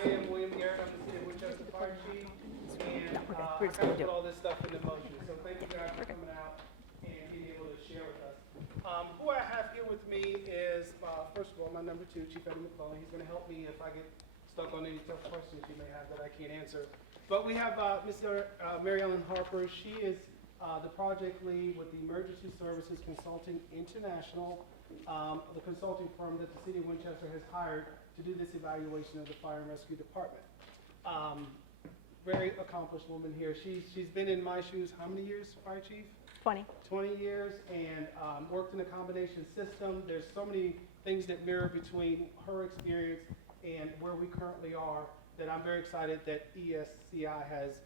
I am William Garrett. I'm the City of Winchester Fire Chief, and I kind of put all this stuff into motion. So thank you guys for coming out and being able to share with us. Who I have here with me is, first of all, my number two, Chief Eddie McClellan. He's going to help me if I get stuck on any tough questions you may have that I can't answer. But we have Mr. Mary Ellen Harper. She is the project lead with the Emergency Services Consulting International, the consulting firm that the City of Winchester has hired to do this evaluation of the Fire and Rescue Department. Very accomplished woman here. She's been in my shoes how many years, Fire Chief? 20. 20 years, and worked in a combination system. There's so many things that mirror between her experience and where we currently are that I'm very excited that ESCI has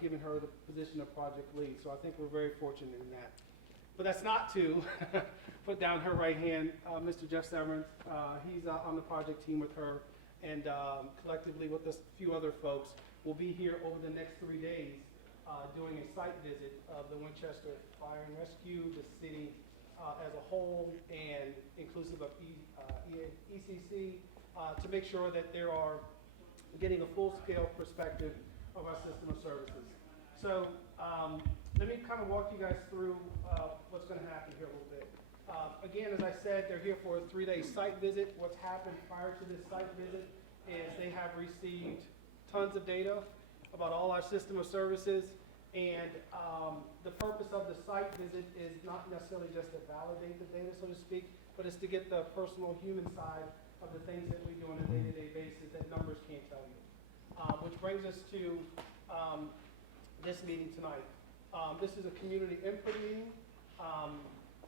given her the position of project lead. So I think we're very fortunate in that. But that's not to put down her right hand, Mr. Jeff Severance. He's on the project team with her, and collectively with a few other folks, will be here over the next 3 days doing a site visit of the Winchester Fire and Rescue, the city as a whole, and inclusive of ECC, to make sure that there are getting a full-scale perspective of our system of services. So let me kind of walk you guys through what's going to happen here a little bit. Again, as I said, they're here for a 3-day site visit. What's happened prior to this site visit is they have received tons of data about all our system of services, and the purpose of the site visit is not necessarily just to validate the data, so to speak, but it's to get the personal human side of the things that we do on a day-to-day basis that numbers can't tell you. Which brings us to this meeting tonight. This is a community input meeting.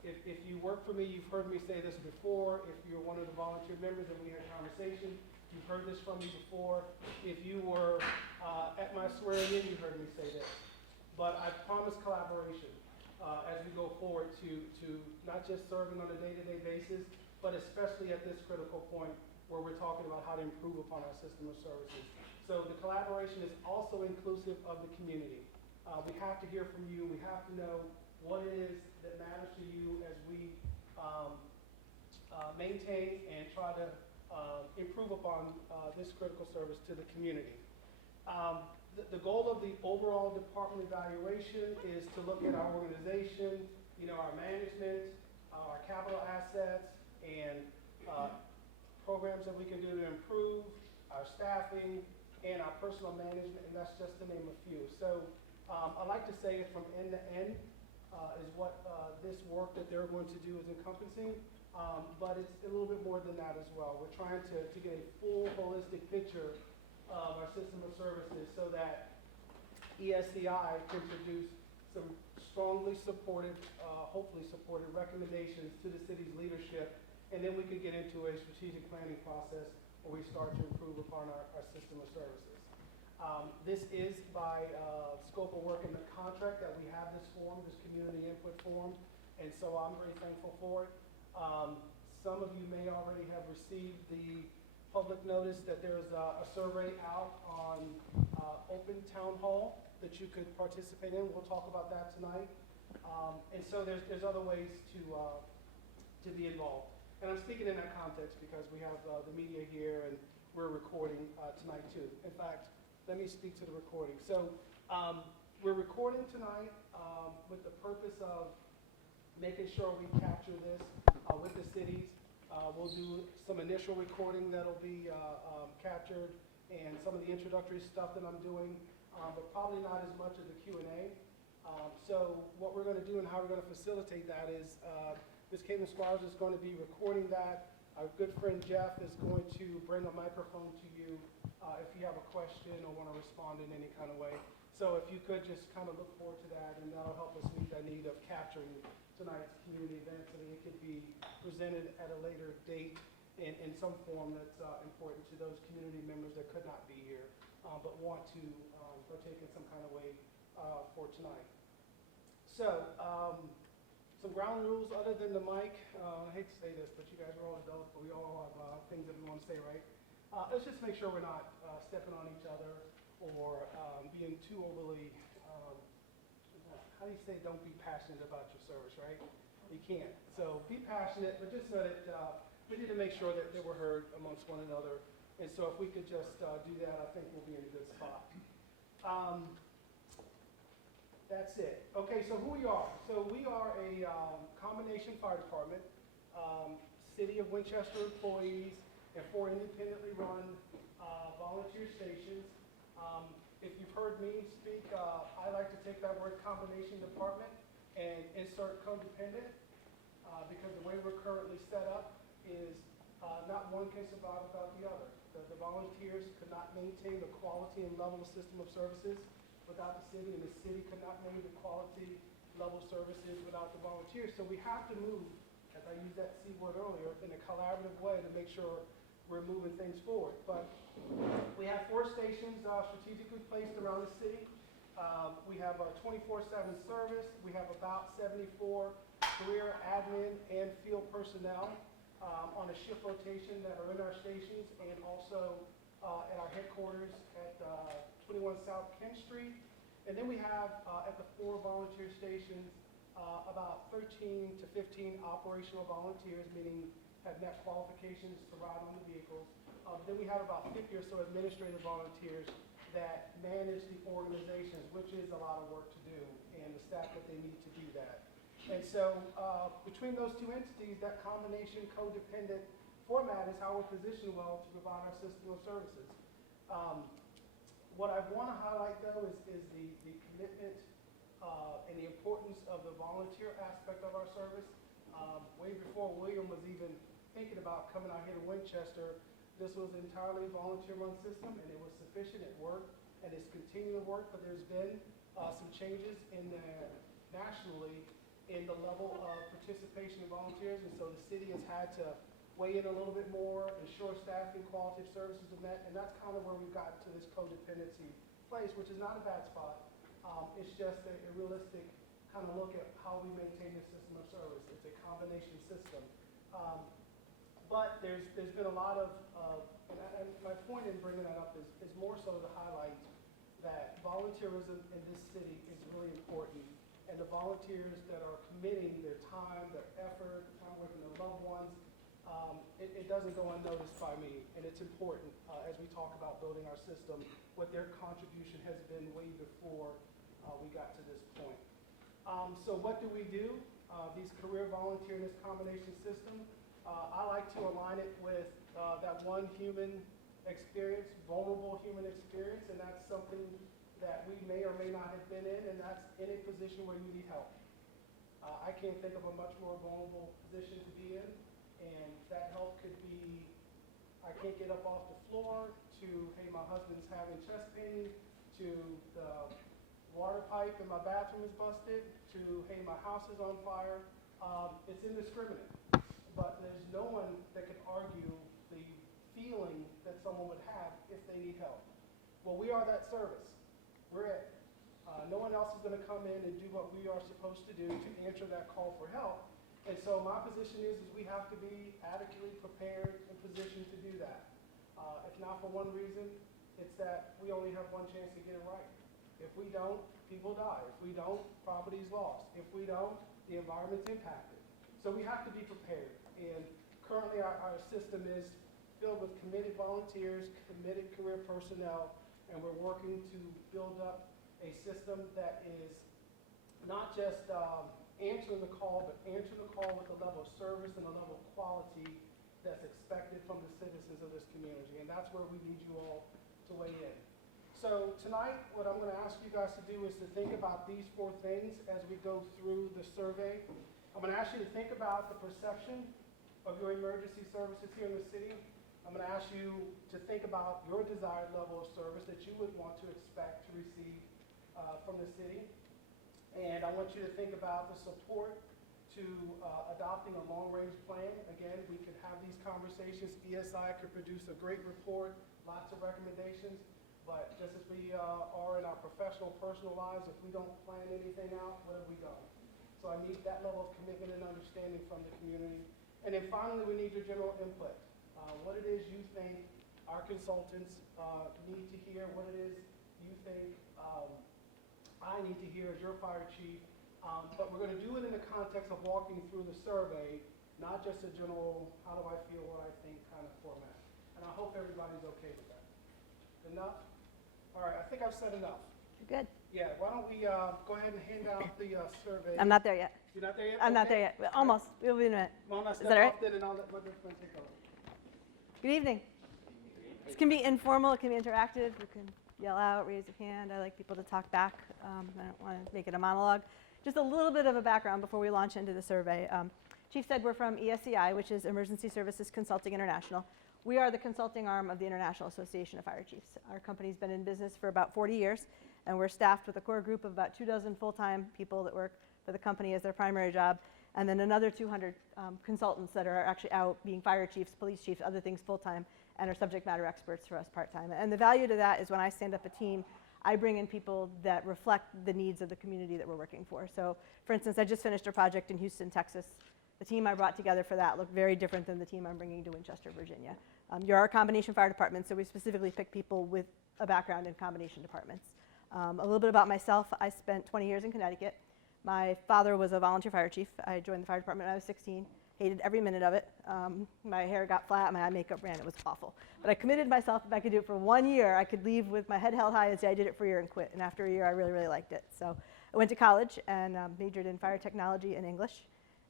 If you work for me, you've heard me say this before. If you're one of the volunteer members and we had conversation, you've heard this from me before. If you were at my swearing in, you heard me say this. But I promise collaboration as we go forward to not just serving on a day-to-day basis, but especially at this critical point where we're talking about how to improve upon our system of services. So the collaboration is also inclusive of the community. We have to hear from you. We have to know what it is that matters to you as we maintain and try to improve upon this critical service to the community. The goal of the overall department evaluation is to look at our organization, our management, our capital assets, and programs that we can do to improve our staffing and our personal management, and that's just to name a few. So I like to say it from end to end is what this work that they're going to do is encompassing, but it's a little bit more than that as well. We're trying to get a full holistic picture of our system of services so that ESCI can produce some strongly supported, hopefully supported recommendations to the city's leadership, and then we can get into a strategic planning process where we start to improve upon our system of services. This is by scope of work in the contract that we have this form, this community input form, and so I'm very thankful for it. Some of you may already have received the public notice that there's a survey out on open town hall that you could participate in. We'll talk about that tonight. And so there's other ways to be involved. And I'm speaking in that context because we have the media here and we're recording tonight too. In fact, let me speak to the recording. So we're recording tonight with the purpose of making sure we capture this with the cities. We'll do some initial recording that'll be captured and some of the introductory stuff that I'm doing, but probably not as much of the Q&A. So what we're going to do and how we're going to facilitate that is Ms. Caitlin Squires is going to be recording that. Our good friend Jeff is going to bring a microphone to you if you have a question or want to respond in any kind of way. So if you could just kind of look forward to that, and that'll help us meet that need of capturing tonight's community event so that it could be presented at a later date in some form that's important to those community members that could not be here but want to partake in some kind of way for tonight. So some ground rules other than the mic. I hate to say this, but you guys are all adults, but we all have things that we want to say, right? Let's just make sure we're not stepping on each other or being too overly, how do you say don't be passionate about your service, right? You can't. So be passionate, but just so that we need to make sure that we're heard amongst one another And so if we could just do that, I think we'll be in a good spot. That's it. Okay, so who we are. So we are a combination fire department, City of Winchester employees, and 4 independently run volunteer stations. If you've heard me speak, I like to take that word combination department and insert codependent, because the way we're currently set up is not one can survive without the other. The volunteers could not maintain the quality and level of system of services without the city, and the city could not maintain the quality level services without the volunteers. So we have to move, as I used that C word earlier, in a collaborative way to make sure we're moving things forward. But we have 4 stations strategically placed around the city. We have a 24/7 service. We have about 74 career admin and field personnel on a shift rotation that are in our stations, and also at our headquarters at 21 South Kent Street. And then we have at the 4 volunteer stations about 13 to 15 operational volunteers, meaning have met qualifications to ride on the vehicles. Then we have about 50 or so administrative volunteers that manage the organizations, which is a lot of work to do, and the staff that they need to do that. And so between those 2 entities, that combination codependent format is how we're positioned well to provide our system of services. What I want to highlight, though, is the commitment and the importance of the volunteer aspect of our service. Way before William was even thinking about coming out here to Winchester, this was an entirely volunteer-run system, and it was sufficient. It worked, and it's continuing to work, but there's been some changes nationally in the level of participation in volunteers, and so the city has had to weigh in a little bit more, ensure staffing, quality of services are met, and that's kind of where we've gotten to this codependency place, which is not a bad spot. It's just a realistic kind of look at how we maintain the system of service. It's a combination system. But there's been a lot of, and my point in bringing that up is more so to highlight that volunteerism in this city is really important. And the volunteers that are committing their time, their effort, time away from their loved ones, it doesn't go unnoticed by me. And it's important as we talk about building our system, what their contribution has been way before we got to this point. So what do we do? These career volunteer in this combination system, I like to align it with that one human experience, vulnerable human experience, and that's something that we may or may not have been in, and that's in a position where you need help. I can't think of a much more vulnerable position to be in, and that help could be, I can't get up off the floor, to, hey, my husband's having chest pain, to the water pipe in my bathroom is busted, to, hey, my house is on fire. It's indiscriminate, but there's no one that can argue the feeling that someone would have if they need help. Well, we are that service. We're it. No one else is going to come in and do what we are supposed to do to answer that call for help. And so my position is we have to be adequately prepared and positioned to do that. If not for one reason, it's that we only have one chance to get it right. If we don't, people die. If we don't, property is lost. If we don't, the environment's impacted. So we have to be prepared. And currently our system is filled with committed volunteers, committed career personnel, and we're working to build up a system that is not just answering the call, but answering the call with a level of service and a level of quality that's expected from the citizens of this community. And that's where we need you all to weigh in. So tonight, what I'm going to ask you guys to do is to think about these 4 things as we go through the survey. I'm going to ask you to think about the perception of your emergency services here in the city. I'm going to ask you to think about your desired level of service that you would want to expect to receive from the city. And I want you to think about the support to adopting a long-range plan. Again, we could have these conversations. ESI could produce a great report, lots of recommendations, but just as we are in our professional, personal lives, if we don't plan anything out, where have we gone? So I need that level of commitment and understanding from the community. And then finally, we need your general input. What it is you think our consultants need to hear, what it is you think I need to hear as your fire chief. But we're going to do it in the context of walking through the survey, not just a general, how do I feel, what I think kind of format. and I hope everybody's okay with that. Enough? All right, I think I've said enough. You're good. Yeah, why don't we go ahead and hand out the survey. I'm not there yet. You're not there yet? I'm not there yet. Well, almost. We'll be in a minute. Mona, Is step that all right? off then and I'll let my friend take over. Good evening. This can be informal. It can be interactive. You can yell out, raise your hand. I like people to talk back. I don't want to make it a monologue. Just a little bit of a background before we launch into the survey. Chief said we're from ESCI, which is Emergency Services Consulting International. We are the consulting arm of the International Association of Fire Chiefs. Our company's been in business for about 40 years, and we're staffed with a core group of about 24 full-time people that work for the company as their primary job, and then another 200 consultants that are actually out being fire chiefs, police chiefs, other things full-time, and are subject matter experts for us part-time. And the value to that is when I stand up a team, I bring in people that reflect the needs of the community that we're working for. So, for instance, I just finished a project in Houston, Texas. The team I brought together for that looked very different than the team I'm bringing to Winchester, Virginia. You're our combination fire department, so we specifically pick people with a background in combination departments. A little bit about myself. I spent 20 years in Connecticut. My father was a volunteer fire chief. I joined the fire department when I was 16. Hated every minute of it. My hair got flat, my eye makeup ran. It was awful. But I committed myself, if I could do it for 1 year, I could leave with my head held high and say I did it for a year and quit. And after a year, I really, really liked it. So I went to college and majored in fire technology and English.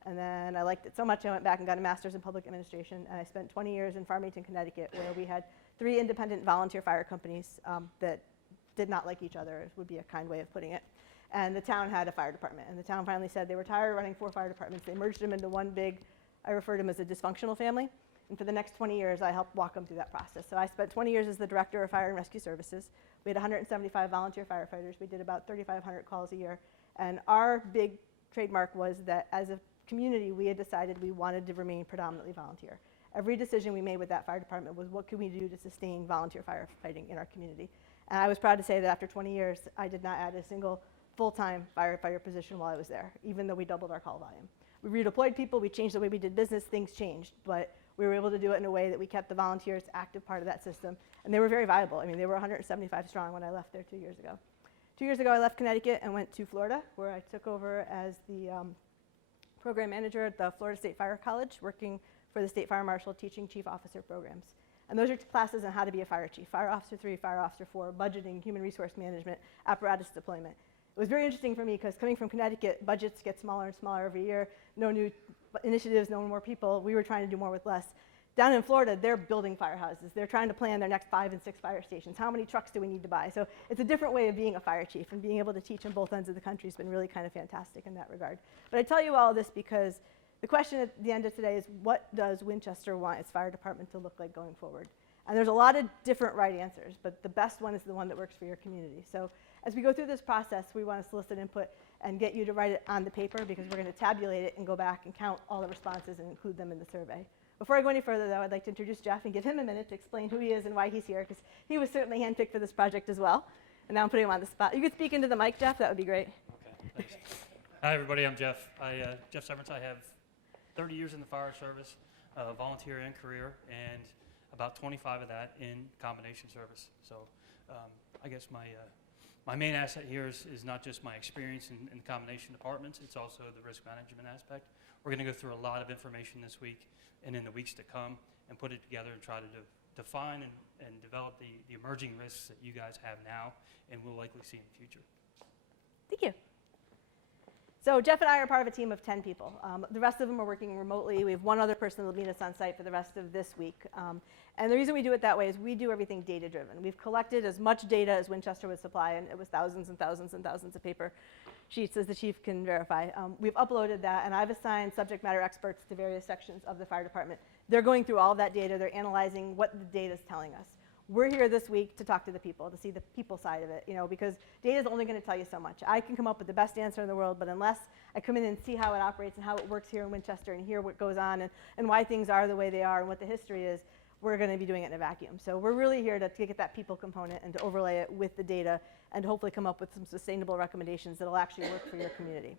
And then I liked it so much, I went back and got a master's in public administration. And I spent 20 years in Farmington, Connecticut, where we had 3 independent volunteer fire companies that did not like each other, would be a kind way of putting it. And the town had a fire department. And the town finally said they were tired of running 4 fire departments. They merged them into one big, I refer to them as a dysfunctional family. And for the next 20 years, I helped walk them through that process. So I spent 20 years as the director of fire and rescue services. We had 175 volunteer firefighters. We did about 3,500 calls a year. And our big trademark was that as a community, we had decided we wanted to remain predominantly volunteer. Every decision we made with that fire department was what can we do to sustain volunteer firefighting in our community. And I was proud to say that after 20 years, I did not add a single full-time firefighter position while I was there, even though we doubled our call volume. We redeployed people, we changed the way we did business, things changed, but we were able to do it in a way that we kept the volunteers active part of that system, and they were very viable. I mean, they were 175 strong when I left there 2 years ago. 2 years ago, I left Connecticut and went to Florida, where I took over as the program manager at the Florida State Fire College, working for the State Fire Marshal, teaching chief officer programs. And those are classes on how to be a fire chief, Fire Officer 3, Fire Officer 4, budgeting, human resource management, apparatus deployment. It was very interesting for me because coming from Connecticut, budgets get smaller and smaller every year, no new initiatives, no more people. We were trying to do more with less. Down in Florida, they're building firehouses. They're trying to plan their next 5 and 6 fire stations. How many trucks do we need to buy? So it's a different way of being a fire chief, and being able to teach on both ends of the country has been really kind of fantastic in that regard. But I tell you all this because the question at the end of today is, what does Winchester want its fire department to look like going forward? And there's a lot of different right answers, but the best one is the one that works for your community. So as we go through this process, we want to solicit input and get you to write it on the paper, because we're going to tabulate it and go back and count all the responses and include them in the survey. Before I go any further, though, I'd like to introduce Jeff and give him a minute to explain who he is and why he's here, because he was certainly handpicked for this project as well. And now I'm putting him on the spot. You could speak into the mic, Jeff. That would be great. Okay, thanks. Hi, everybody. I'm Jeff. Jeff Severance. I have 30 years in the fire service, volunteer and career, and about 25 of that in combination service. So I guess my main asset here is not just my experience in combination departments, it's also the risk management aspect. We're going to go through a lot of information this week and in the weeks to come and put it together and try to define and develop the emerging risks that you guys have now and will likely see in the future. Thank you. So Jeff and I are part of a team of 10 people. The rest of them are working remotely. We have one other person that will meet us on site for the rest of this week. And the reason we do it that way is we do everything data-driven. We've collected as much data as Winchester would supply, and it was thousands and thousands and thousands of paper sheets, as the chief can verify. We've uploaded that, and I've assigned subject matter experts to various sections of the fire department. They're going through all of that data. They're analyzing what the data is telling us. We're here this week to talk to the people, to see the people side of it, because data is only going to tell you so much. I can come up with the best answer in the world, but unless I come in and see how it operates and how it works here in Winchester and hear what goes on and why things are the way they are and what the history is, we're going to be doing it in a vacuum. So we're really here to get that people component and to overlay it with the data and hopefully come up with some sustainable recommendations that will actually work for your community.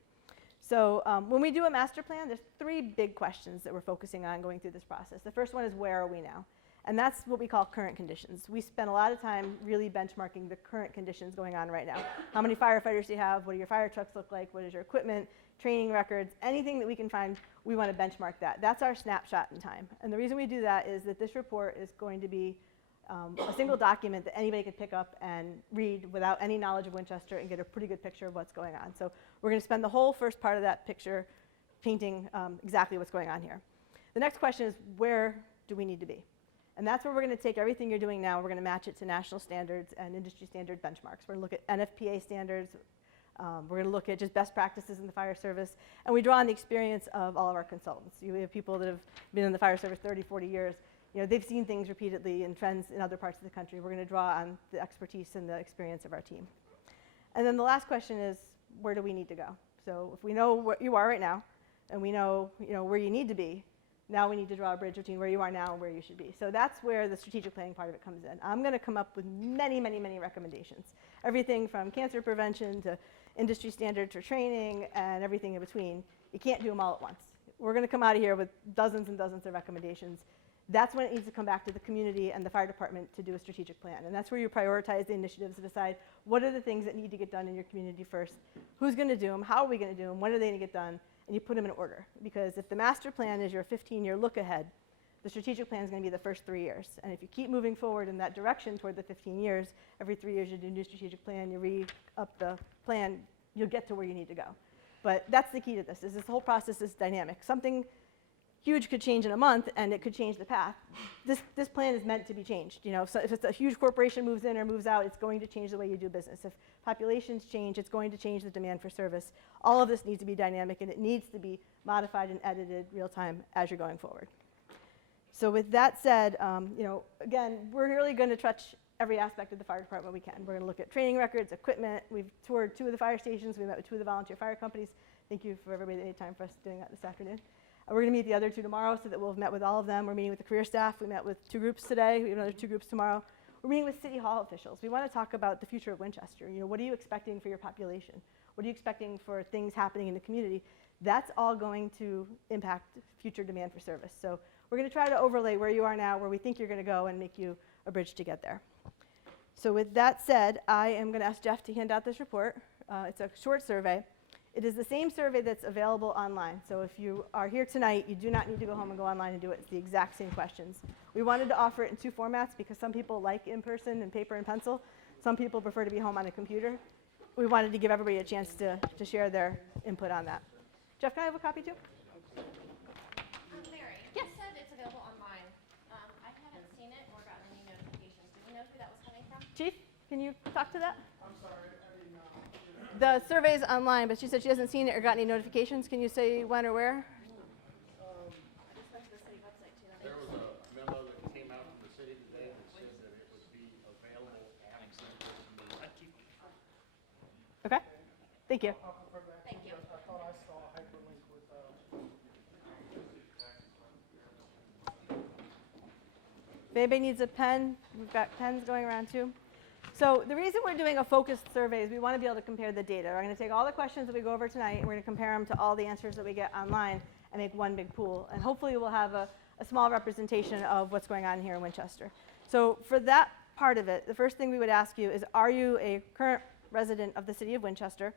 So when we do a master plan, there's 3 big questions that we're focusing on going through this process. The first one is, where are we now? And that's what we call current conditions. We spend a lot of time really benchmarking the current conditions going on right now. How many firefighters do you have? What do your fire trucks look like? What is your equipment? Training records, anything that we can find, we want to benchmark that. That's our snapshot in time. And the reason we do that is that this report is going to be a single document that anybody could pick up and read without any knowledge of Winchester and get a pretty good picture of what's going on. So we're going to spend the whole first part of that picture painting exactly what's going on here. The next question is, where do we need to be? And that's where we're going to take everything you're doing now, we're going to match it to national standards and industry standard benchmarks. We're going to look at NFPA standards. We're going to look at just best practices in the fire service. And we draw on the experience of all of our consultants. You have people that have been in the fire service 30, 40 years. You know, they've seen things repeatedly and trends in other parts of the country. We're going to draw on the expertise and the experience of our team. And then the last question is, where do we need to go? So if we know what you are right now, and we know, where you need to be, now we need to draw a bridge between where you are now and where you should be. So that's where the strategic planning part of it comes in. I'm going to come up with many, many, many recommendations. Everything from cancer prevention to industry standards for training and everything in between. You can't do them all at once. We're going to come out of here with dozens and dozens of recommendations. That's when it needs to come back to the community and the fire department to do a strategic plan. And that's where you prioritize the initiatives and decide what are the things that need to get done in your community first, who's going to do them, how are we going to do them, when are they going to get done, and you put them in order. Because if the master plan is your 15-year look ahead, the strategic plan is going to be the first 3 years. And if you keep moving forward in that direction toward the 15 years, every 3 years you do a new strategic plan, you re-up the plan, you'll get to where you need to go. But that's the key to this, is this whole process is dynamic. Something huge could change in a month, and it could change the path. This plan is meant to be changed. So if it's a huge corporation moves in or moves out, it's going to change the way you do business. If populations change, it's going to change the demand for service. All of this needs to be dynamic, and it needs to be modified and edited real time as you're going forward. So with that said, again, we're really going to touch every aspect of the fire department we can. We're going to look at training records, equipment. We've toured 2 of the fire stations. We met with 2 of the volunteer fire companies. Thank you for everybody that made time for us doing that this afternoon. We're going to meet the other 2 tomorrow, so that we'll have met with all of them. We're meeting with the career staff. We met with 2 groups today. We have another 2 groups tomorrow. We're meeting with City Hall officials. We want to talk about the future of Winchester. What are you expecting for your population? What are you expecting for things happening in the community? That's all going to impact future demand for service. So we're going to try to overlay where you are now, where we think you're going to go, and make you a bridge to get there. So with that said, I am going to ask Jeff to hand out this report. It's a short survey. It is the same survey that's available online. So if you are here tonight, you do not need to go home and go online and do it. It's the exact same questions. We wanted to offer it in 2 formats because some people like in person and paper and pencil. Some people prefer to be home on a computer. We wanted to give everybody a chance to share their input on that. Jeff, can I have a copy too? Mary, Yes. you said it's available online. I haven't seen it or gotten any notifications. Do we know who that was coming from? Chief, can you talk to that? I'm sorry, I didn't know. The survey's online, but she said she hasn't seen it or got any notifications. Can you say when or where? I just went to the city website too. There was a memo that came out from the city today that said that it would be available having sent it to me. Okay. Thank you. I'll confirm that. Thank you. I thought I saw a hyperlink with, If anybody needs a pen, we've got pens going around too. So the reason we're doing a focused survey is we want to be able to compare the data. We're going to take all the questions that we go over tonight, and we're going to compare them to all the answers that we get online and make one big pool. And hopefully we'll have a small representation of what's going on here in Winchester. So for that part of it, the first thing we would ask you is, are you a current resident of the city of Winchester?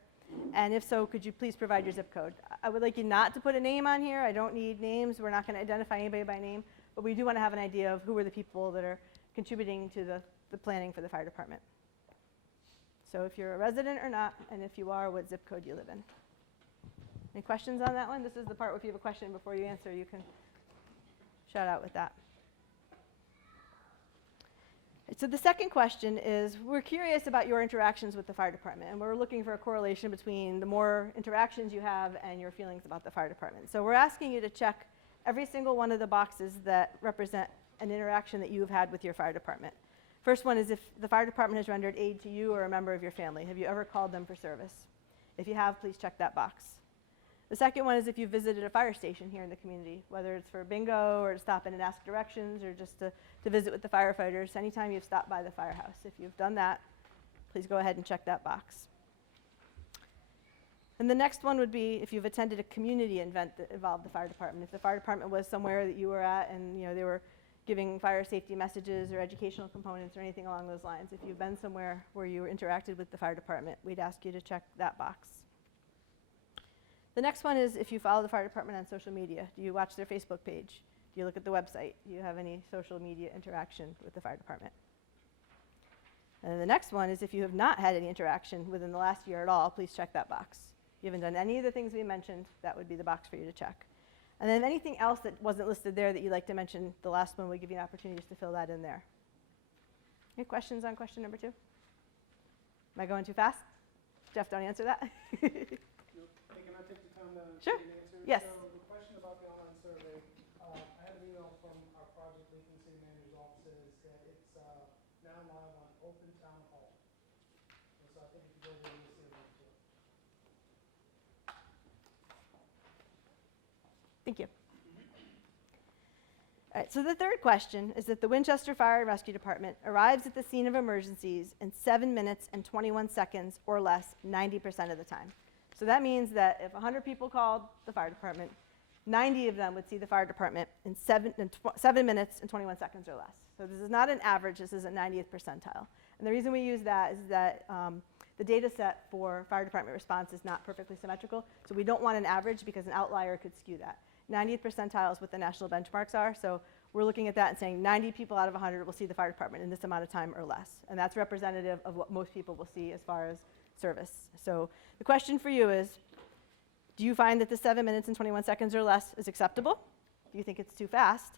And if so, could you please provide your zip code? I would like you not to put a name on here. I don't need names. We're not going to identify anybody by name. But we do want to have an idea of who are the people that are contributing to the planning for the fire department. So if you're a resident or not, and if you are, what zip code you live in. Any questions on that one? This is the part where if you have a question before you answer, you can shout out with that. So the second question is, we're curious about your interactions with the fire department, and we're looking for a correlation between the more interactions you have and your feelings about the fire department. So we're asking you to check every single one of the boxes that represent an interaction that you've had with your fire department. First one is if the fire department has rendered aid to you or a member of your family. Have you ever called them for service? If you have, please check that box. The second one is if you visited a fire station here in the community, whether it's for bingo or to stop in and ask directions or just to visit with the firefighters, anytime you've stopped by the firehouse. If you've done that, please go ahead and check that box. And the next one would be if you've attended a community event that involved the fire department. If the fire department was somewhere that you were at and they were giving fire safety messages or educational components or anything along those lines. If you've been somewhere where you interacted with the fire department, we'd ask you to check that box. The next one is if you follow the fire department on social media. Do you watch their Facebook page? Do you look at the website? Do you have any social media interaction with the fire department? And then the next one is if you have not had any interaction within the last year at all, please check that box. If you haven't done any of the things we mentioned, that would be the box for you to check. And then anything else that wasn't listed there that you'd like to mention, the last one will give you an opportunity to fill that in there. Any questions on question number 2? Am I going too fast? Jeff, don't answer that. Hey, can I take the time to Sure. get an answer? Yes. So the question about the online survey, I had an email from our project lead from city manager's offices that it's now live on Open Town Hall. And so I think if you go there, you'll see a link to it. Thank you. All right, so the third question is that the Winchester Fire and Rescue Department arrives at the scene of emergencies in 7 minutes and 21 seconds or less 90% of the time. So that means that if 100 people called the fire department, 90 of them would see the fire department in 7 minutes and 21 seconds or less. So this is not an average, this is a 90th percentile. And the reason we use that is that the data set for fire department response is not perfectly symmetrical, so we don't want an average because an outlier could skew that. 90th percentile is what the national benchmarks are, so we're looking at that and saying 90 people out of 100 will see the fire department in this amount of time or less. And that's representative of what most people will see as far as service. So the question for you is, do you find that the 7 minutes and 21 seconds or less is acceptable? Do you think it's too fast?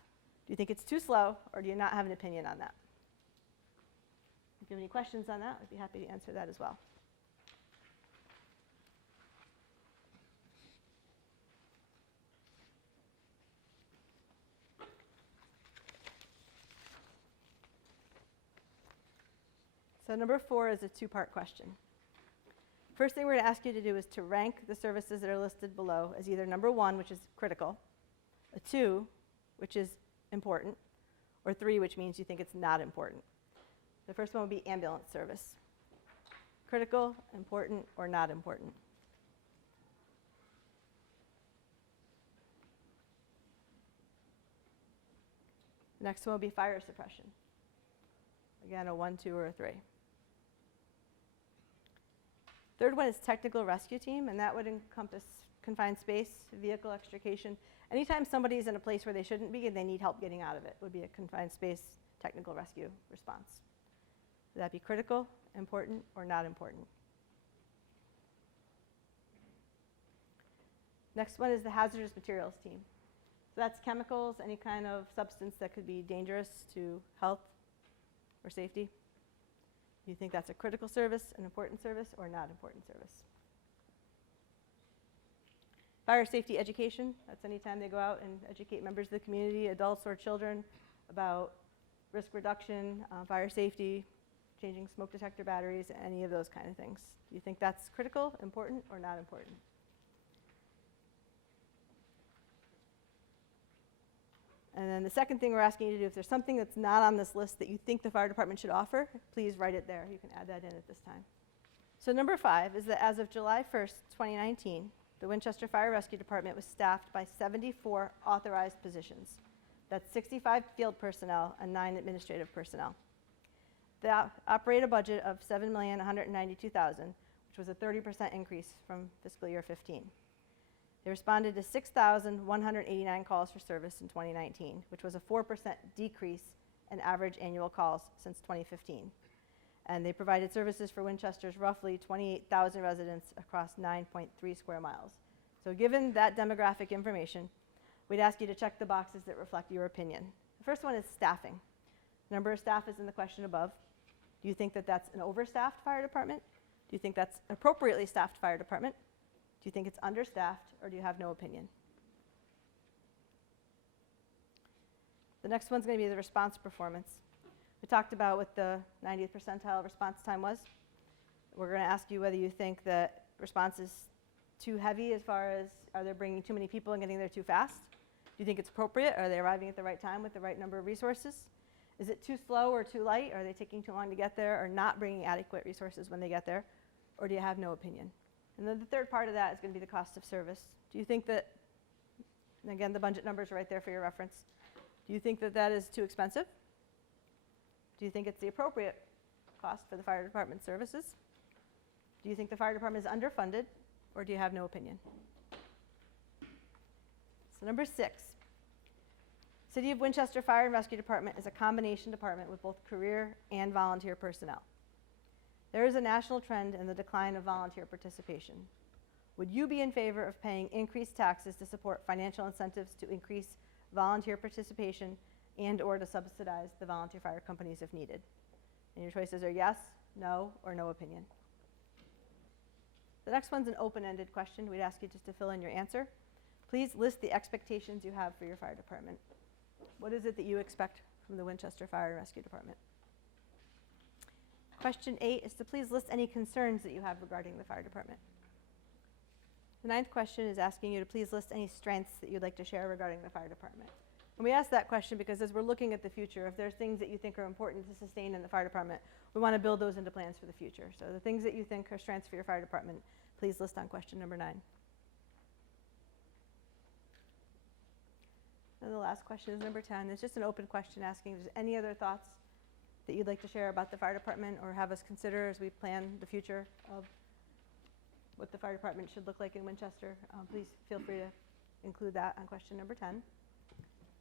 Do you think it's too slow? Or do you not have an opinion on that? If you have any questions on that, I'd be happy to answer that as well. So number 4 is a 2-part question. First thing we're going to ask you to do is to rank the services that are listed below as either number 1, which is critical, a 2, which is important, or 3, which means you think it's not important. The first one would be ambulance service. Critical, important, or not important. The next one will be fire suppression. Again, a 1, 2, or a 3. Third one is technical rescue team, and that would encompass confined space, vehicle extrication. Anytime somebody's in a place where they shouldn't be and they need help getting out of it would be a confined space technical rescue response. Would that be critical, important, or not important? Next one is the hazardous materials team. So that's chemicals, any kind of substance that could be dangerous to health or safety. Do you think that's a critical service, an important service, or not important service? Fire safety education, that's anytime they go out and educate members of the community, adults or children, about risk reduction, fire safety, changing smoke detector batteries, any of those kind of things. Do you think that's critical, important, or not important? And then the second thing we're asking you to do, if there's something that's not on this list that you think the fire department should offer, please write it there. You can add that in at this time. So number 5 is that as of July 1st, 2019, the Winchester Fire Rescue Department was staffed by 74 authorized positions. That's 65 field personnel and 9 administrative personnel. They operate a budget of $7,192,000, which was a 30% increase from fiscal year 15. They responded to 6,189 calls for service in 2019, which was a 4% decrease in average annual calls since 2015. And they provided services for Winchester's roughly 28,000 residents across 9.3 square miles. So given that demographic information, we'd ask you to check the boxes that reflect your opinion. The first one is staffing. Number of staff is in the question above. Do you think that that's an overstaffed fire department? Do you think that's appropriately staffed fire department? Do you think it's understaffed, or do you have no opinion? The next one's going to be the response performance. We talked about what the 90th percentile response time was. We're going to ask you whether you think that response is too heavy as far as are they bringing too many people and getting there too fast? Do you think it's appropriate? Are they arriving at the right time with the right number of resources? Is it too slow or too light? Are they taking too long to get there or not bringing adequate resources when they get there? Or do you have no opinion? And then the third part of that is going to be the cost of service. Do you think that, and again, the budget numbers are right there for your reference. Do you think that that is too expensive? Do you think it's the appropriate cost for the fire department services? Do you think the fire department is underfunded, or do you have no opinion? So number 6, City of Winchester Fire and Rescue Department is a combination department with both career and volunteer personnel. There is a national trend in the decline of volunteer participation. Would you be in favor of paying increased taxes to support financial incentives to increase volunteer participation and or to subsidize the volunteer fire companies if needed? And your choices are yes, no, or no opinion. The next one's an open-ended question. We'd ask you just to fill in your answer. Please list the expectations you have for your fire department. What is it that you expect from the Winchester Fire and Rescue Department? Question 8 is to please list any concerns that you have regarding the fire department. The 9th question is asking you to please list any strengths that you'd like to share regarding the fire department. And we ask that question because as we're looking at the future, if there are things that you think are important to sustain in the fire department, we want to build those into plans for the future. So the things that you think are strengths for your fire department, please list on question number 9. And the last question is number 10. It's just an open question asking if there's any other thoughts that you'd like to share about the fire department or have us consider as we plan the future of what the fire department should look like in Winchester. Please feel free to include that on question number 10.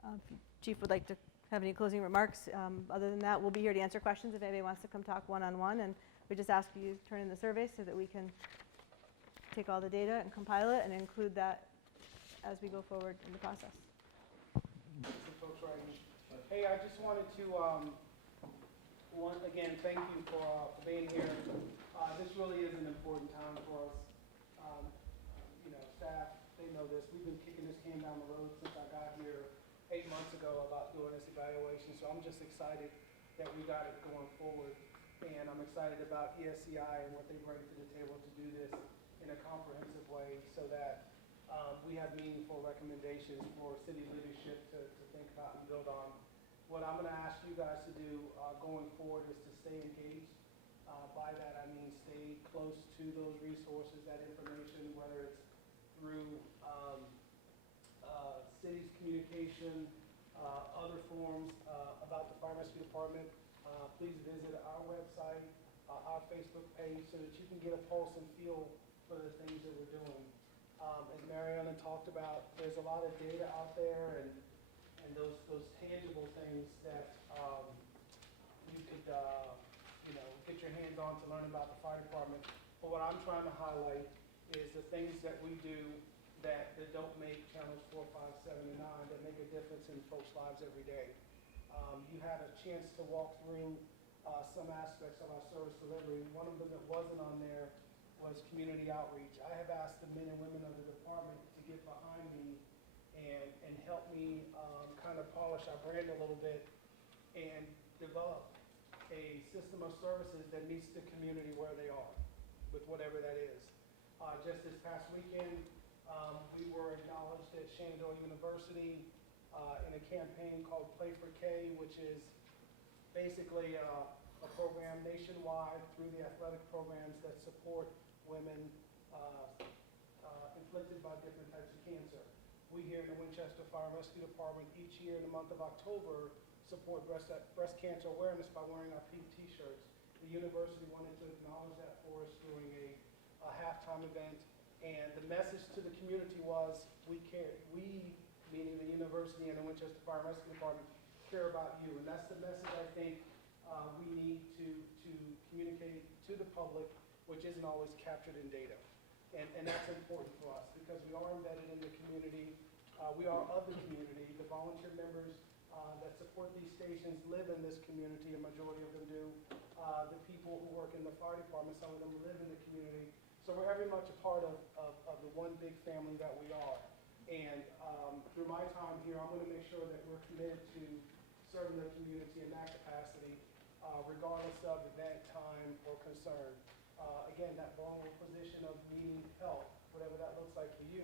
If Chief would like to have any closing remarks, other than that, we'll be here to answer questions if anybody wants to come talk one-on-one. And we just ask you to turn in the survey so that we can take all the data and compile it and include that as we go forward in the process. Folks writing. Hey, I just wanted to again thank you for being here. This really is an important time for us. Staff, they know this. We've been kicking this can down the road since I got here 8 months ago about doing this evaluation. So I'm just excited that we got it going forward, and I'm excited about ESCI and what they bring to the table to do this in a comprehensive way, so that we have meaningful recommendations for city leadership to think about and build on. What I'm going to ask you guys to do going forward is to stay engaged. By that I mean stay close to those resources, that information, whether it's through city's communication, other forms about the Fire Rescue Department. Please visit our website, our Facebook page, so that you can get a pulse and feel for the things that we're doing. As Mariana talked about, there's a lot of data out there and those tangible things that you could get your hands on to learn about the fire department. But what I'm trying to highlight is the things that we do that don't make channels 4, 5, 7, and 9, that make a difference in folks' lives every day. You had a chance to walk through some aspects of our service delivery. One of them that wasn't on there was community outreach. I have asked the men and women of the department to get behind me and help me kind of polish our brand a little bit and develop a system of services that meets the community where they are, with whatever that is. Just this past weekend, we were acknowledged at Shenandoah University in a campaign called Play for K, which is basically a program nationwide through the athletic programs that support women inflicted by different types of cancer. We here in the Winchester Fire and Rescue Department each year in the month of October support breast cancer awareness by wearing our pink t-shirts. The university wanted to acknowledge that for us during a halftime event, and the message to the community was, we care. We, meaning the university and the Winchester Fire and Rescue Department, care about you. And that's the message I think we need to communicate to the public, which isn't always captured in data. And that's important for us because we are embedded in the community. We are of the community. The volunteer members that support these stations live in this community, a majority of them do. The people who work in the fire department, some of them live in the community. So we're very much a part of the one big family that we are. And through my time here, I'm going to make sure that we're committed to serving the community in that capacity, regardless of event, time, or concern. Again, that vulnerable position of needing help, whatever that looks like for you,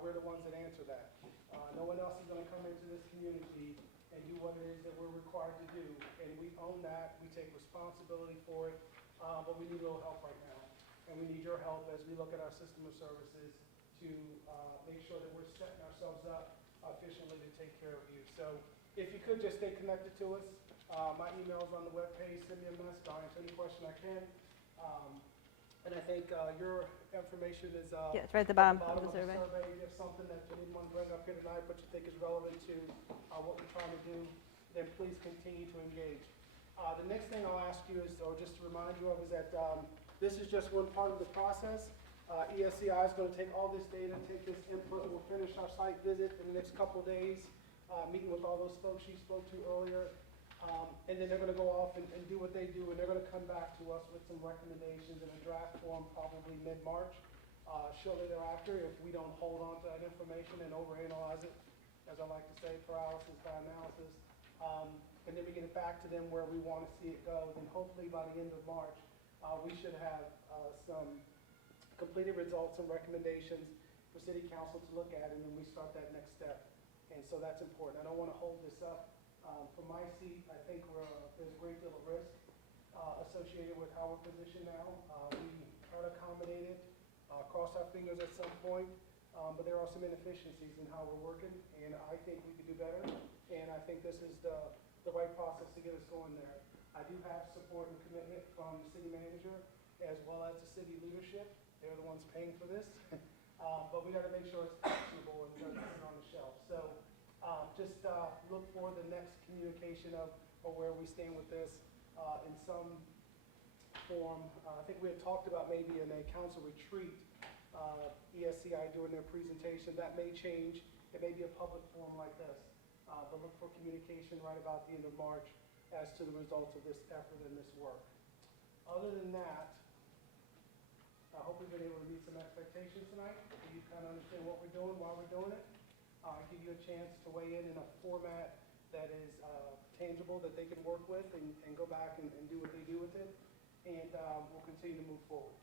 we're the ones that answer that. No one else is going to come into this community and do what it is that we're required to do. And we own that. We take responsibility for it. But we need a little help right now. And we need your help as we look at our system of services to make sure that we're setting ourselves up efficiently to take care of you. So If you could just stay connected to us. My email's on the webpage, send me a message, I'll answer any question I can. And I think your information is Yeah, it's right at the bottom of bottom the survey. If you have something that you didn't want to bring up here tonight, but you think is relevant to what we're trying to do, then please continue to engage. The next thing I'll ask you is, or just to remind you of, is that this is just one part of the process. ESCI is going to take all this data, take this input, we'll finish our site visit in the next couple of days, meeting with all those folks you spoke to earlier. And then they're going to go off and do what they do, and they're going to come back to us with some recommendations in a draft form, probably mid-March. Shortly thereafter, if we don't hold on to that information and overanalyze it, as I like to say, paralysis by analysis, and then we get it back to them where we want to see it go, then hopefully by the end of March, we should have some completed results and recommendations for City Council to look at, and then we start that next step. And so that's important. I don't want to hold this up. From my seat, I think there's a great deal of risk associated with how we're positioned now. We are accommodated, cross our fingers at some point, but there are some inefficiencies in how we're working, and I think we could do better, and I think this is the right process to get us going there. I do have support and commitment from the city manager as well as the city leadership. They're the ones paying for this, but we got to make sure it's actionable and doesn't sit on the shelf. So just look for the next communication of where we stand with this in some form. I think we had talked about maybe in a council retreat, ESCI doing their presentation. That may change. It may be a public forum like this, but look for communication right about the end of March as to the results of this effort and this work. Other than that, I hope we've been able to meet some expectations tonight. You kind of understand what we're doing, why we're doing it. Give you a chance to weigh in a format that is tangible, that they can work with and go back and do what they do with it. And we'll continue to move forward.